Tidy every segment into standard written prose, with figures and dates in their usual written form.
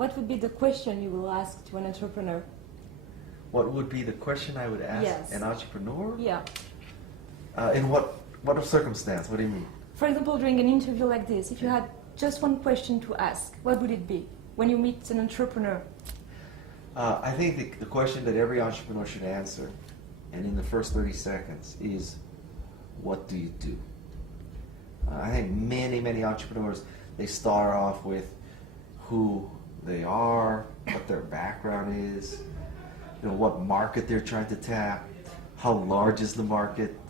what would be the question you will ask to an entrepreneur? What would be the question I would ask an entrepreneur? Yeah. In what circumstance? What do you mean? For example, during an interview like this, if you had just one question to ask, what would it be when you meet an entrepreneur? I think the question that every entrepreneur should answer, and in the first 30 seconds, is, what do you do? I think many entrepreneurs, they start off with who they are, what their background is, what market they're trying to tap, how large is the market.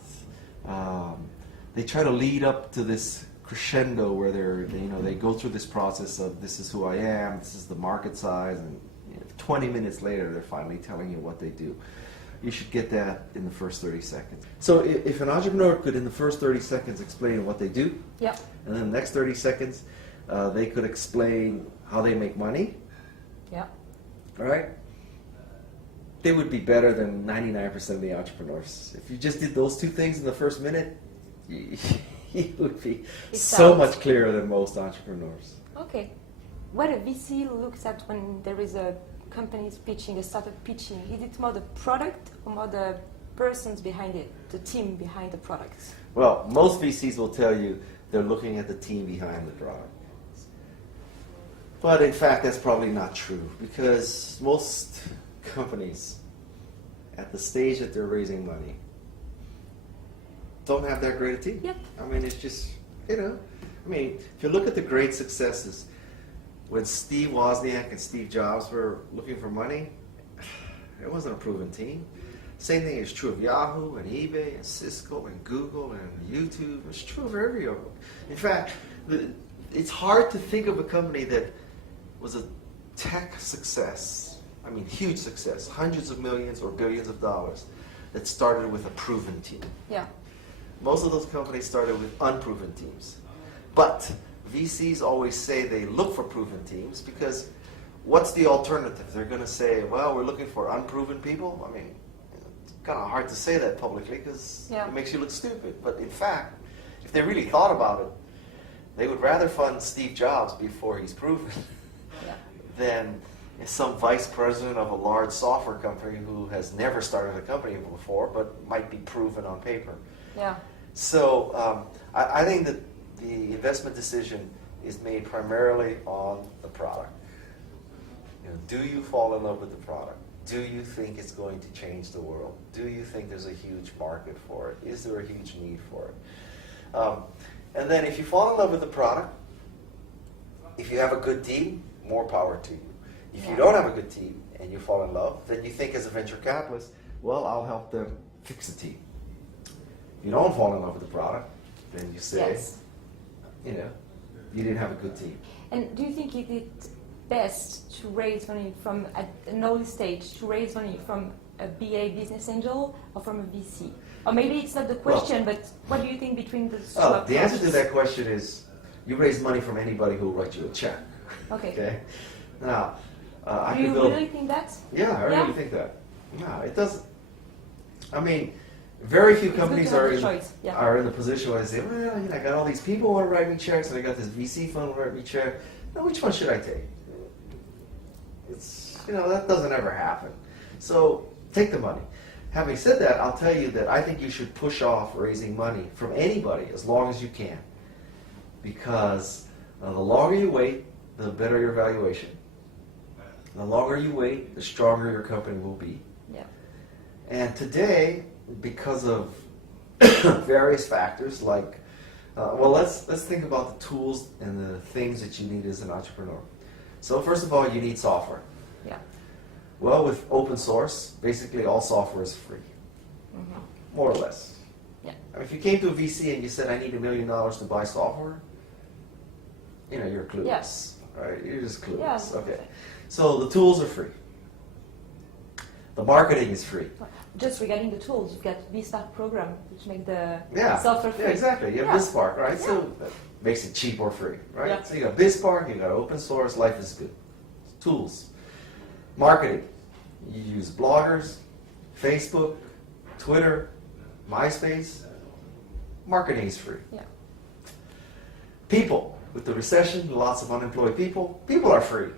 They try to lead up to this crescendo where they go through this process of, this is who I am, this is the market size, and 20 minutes later they're finally telling you what they do. You should get that in the first 30 seconds. So if an entrepreneur could, in the first 30 seconds, explain what they do, yeah, and then the next 30 seconds, they could explain how they make money, yeah, all right, they would be better than 99% of the entrepreneurs. If you just did those two things in the first minute, you would be so much clearer than most entrepreneurs. Okay. What a VC looks at when there is a company pitching, a startup pitching, is it more the product or more the persons behind it, the team behind the product? Well, most VCs will tell you they're looking at the team behind the product. But in fact, that's probably not true, because most companies at the stage that they're raising money don't have that great a team. Yep. I mean, it's just, if you look at the great successes, when Steve Wozniak and Steve Jobs were looking for money, it wasn't a proven team. Same thing is true of Yahoo and eBay and Cisco and Google and YouTube. It's true of every of them. In fact, it's hard to think of a company that was a tech success, huge success, hundreds of millions or billions of dollars, that started with a proven team. Yeah. Most of those companies started with unproven teams. But VCs always say they look for proven teams, because what's the alternative? They're going to say, well, we're looking for unproven people. It's kind of hard to say that publicly, because it makes you look stupid. But in fact, if they really thought about it, they would rather fund Steve Jobs before he's proven than some vice president of a large software company who has never started a company before but might be proven on paper. Yeah. So I think that the investment decision is made primarily on the product. Do you fall in love with the product? Do you think it's going to change the world? Do you think there's a huge market for it? Is there a huge need for it? And then if you fall in love with the product, if you have a good team, more power to you. If you don't have a good team and you fall in love, then you think as a venture capitalist, well, I'll help them fix the team. If you don't fall in love with the product, then you say, you didn't have a good team. And do you think it's best to raise money from at an early stage, to raise money from a BA business angel or from a VC? Or maybe it's not the question, but what do you think between the two approaches? The answer to that question is, you raise money from anybody who will write you a check. Okay. Now, do you really think that? Yeah, I really think that. No, it doesn't. Very few companies are in the position where they say, well, I got all these people who want to write me checks, and I got this VC fund who write me check. Now, which one should I take? That doesn't ever happen. So take the money. Having said that, I'll tell you that I think you should push off raising money from anybody as long as you can, because the longer you wait, the better your valuation. The longer you wait, the stronger your company will be. Yeah. And today, because of various factors, like, let's think about the tools and the things that you need as an entrepreneur. So first of all, you need software. Yeah. Well, with open source, basically all software is free, more or less. Yeah. If you came to a VC and you said, I need $1 million to buy software, you're clueless. Yes. Right? You're just clueless. Yeah, okay. So the tools are free. The marketing is free. Just regarding the tools, you've got BSpark program, which make the software free. Yeah, exactly. You have BSpark, right? Yeah. So that makes it cheap or free, right? Yeah. So you got BSpark, you got open source, life is good. Tools. Marketing. You use bloggers, Facebook, Twitter, MySpace. Marketing is free. Yeah. People. With the recession, lots of unemployed people. People are free.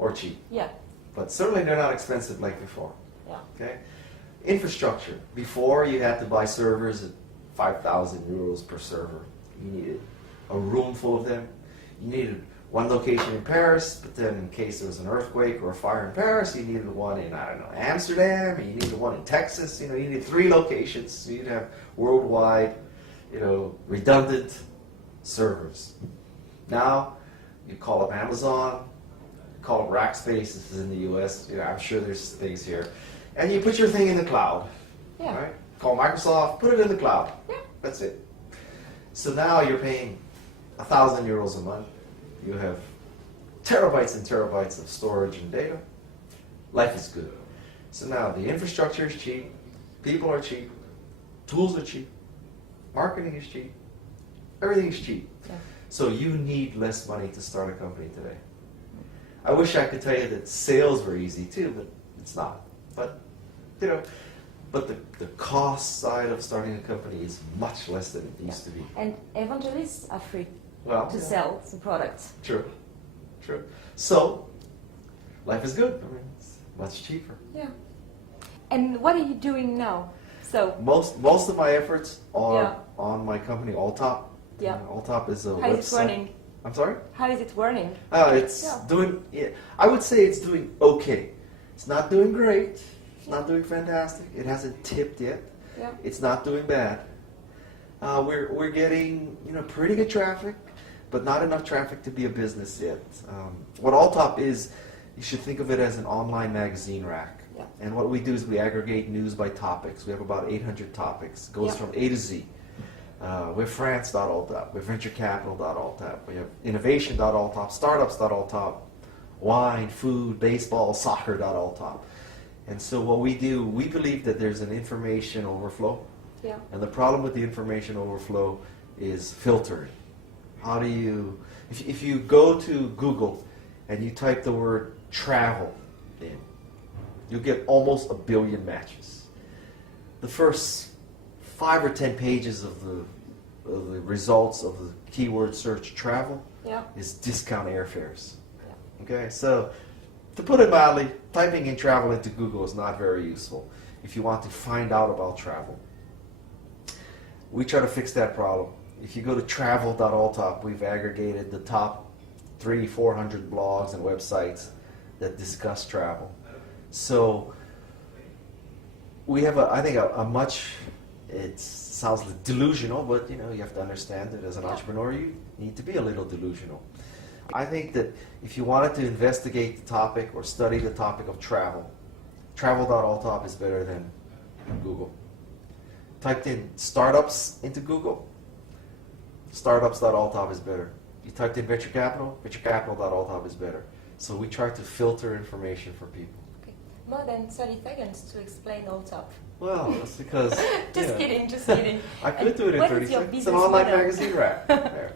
or cheap. Yeah. But certainly they're not expensive like before. Yeah. Okay? Infrastructure. Before you had to buy servers at 5,000 euros per server. You needed a room full of them. You needed one location in Paris, but then in case there was an earthquake or a fire in Paris, you needed one in, I don't know, Amsterdam, and you needed one in Texas. You know, you needed 3 locations. So you'd have worldwide, you know, redundant servers. Now, you call up Amazon, call up Rackspace, this is in the US, you know, I'm sure there's things here. And you put your thing in the cloud. Yeah. Right? Call Microsoft, put it in the cloud. Yeah. That's it. So now you're paying 1,000 euros a month. You have terabytes and terabytes of storage and data. Life is good. So now the infrastructure is cheap, people are cheap, tools are cheap, marketing is cheap, everything is cheap. Yeah. So you need less money to start a company today. I wish I could tell you that sales were easy too, but it's not. But you know, but the cost side of starting a company is much less than it used to be. And evangelists are free Well, to yeah. sell the products. True, true. So life is good. I mean, it's much cheaper. Yeah. And what are you doing now? So Most of my efforts are Yeah. on my company Alltop. Yeah. Alltop is a how website. is it running? I'm sorry? How is it running? It's Yeah. doing, yeah, I would say it's doing okay. It's not doing great. It's not doing fantastic. It hasn't tipped yet. Yeah. It's not doing bad. We're getting, you know, pretty good traffic, but not enough traffic to be a business yet. What Alltop is, you should think of it as an online magazine rack. Yeah. And what we do is we aggregate news by topics. We have about 800 topics. It goes Yeah. from A to Z. We have France.alltop, we have venturecapital.alltop, we have innovation.alltop, startups.alltop, wine, food, baseball, soccer.alltop. And so what we do, we believe that there's an information overflow. Yeah. And the problem with the information overflow is filtering. How do you, if you go to Google and you type the word travel in, you'll get almost 1 billion matches. The first 5 or 10 pages of the results of the keyword search travel Yeah. is discount airfares. Yeah. Okay, so to put it mildly, typing in travel into Google is not very useful if you want to find out about travel. We try to fix that problem. If you go to travel.alltop, we've aggregated the top 300-400 blogs and websites that discuss travel. So we have, I think, a much, it sounds delusional, but you know, you have to understand that as an entrepreneur, you need to be a little delusional. I think that if you wanted to investigate the topic or study the topic of travel, travel.alltop is better than Google. Typed in startups into Google, startups.alltop is better. You typed in venture capital, venturecapital.alltop is better. So we try to filter information for people. Okay. More than 30 seconds to explain Alltop. Well, that's because... Just kidding, just kidding. I could do it in what 30 is your seconds. It's business an online model? magazine rack. There.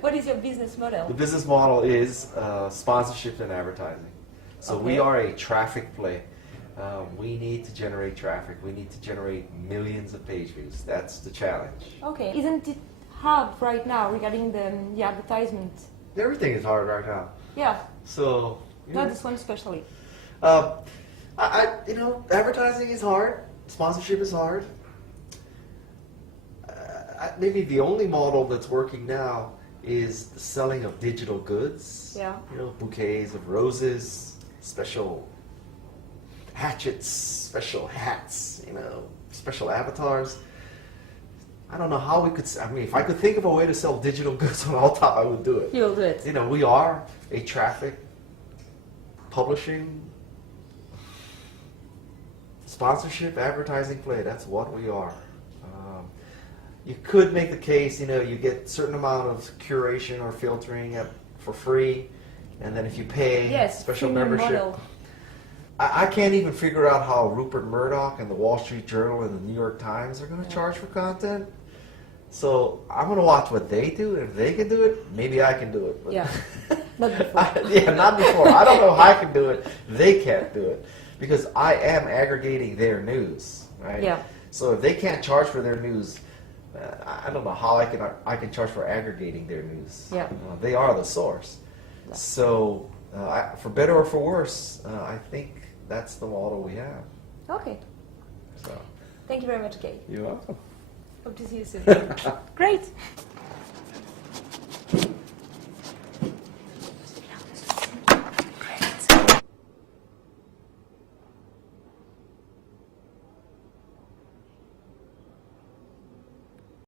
What is your business model? The business model is sponsorship and advertising. So we Okay. are a traffic play. We need to generate traffic. We need to generate millions of page views. That's the challenge. Okay. Isn't it hard right now regarding the advertisement? Everything is hard right now. Yeah. So, Not this one especially. you know, advertising is hard. Sponsorship is hard. Maybe the only model that's working now is the selling of digital goods. Yeah. You know, bouquets of roses, special hatchets, special hats, you know, special avatars. I don't know how we could, I mean, if I could think of a way to sell digital goods on Alltop, I would do it. You'll do it. You know, we are a traffic publishing, sponsorship, advertising play. That's what we are. You could make the case, you know, you get a certain amount of curation or filtering for free, and then if you pay special freemium membership. model. I can't even figure out how Rupert Murdoch and the Wall Street Journal and the New York Times are going to charge for content. So I'm going to watch what they do. If they can do it, maybe I can do it. But Yeah. Not before. not before. I don't know how I can do it. They can't do it. Because I am aggregating their news, right? Yeah. So if they can't charge for their news, I don't know how I can charge for aggregating their news. Yeah. They are the source. Yeah. So For better or for worse, I think that's the model we have. Okay. So. Thank you very much, Gay. You're welcome. Hope to see you soon. Great.